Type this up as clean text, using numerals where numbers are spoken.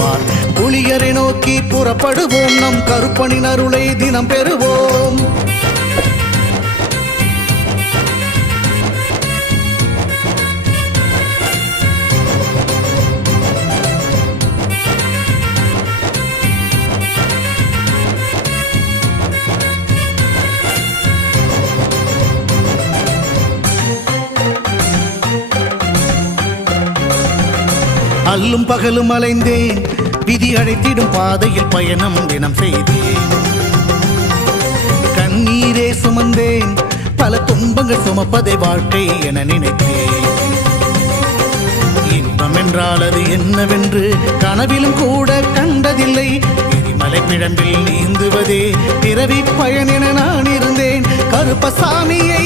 தருவார். புலியரை நோக்கி புறப்படுவோம், நம் கருப்பனின் அருளை தினம் பெறுவோம். அல்லும் பகலும் அலைந்தேன், விதி அழைத்திடும் பாதையில் பயணம் தினம் செய்தேன். கண்ணீரே சுமந்தேன், பல துன்பங்கள் சுமப்பதை வாழ்க்கை என நினைத்தேன். இன்பம் என்றால் அது என்னவென்று கனவிலும் கூட கண்டதில்லை. எரிமலை பிழம்பில் நீந்துவதே பிறவி பயன் என நான் இருந்தேன். கருப்பசாமியை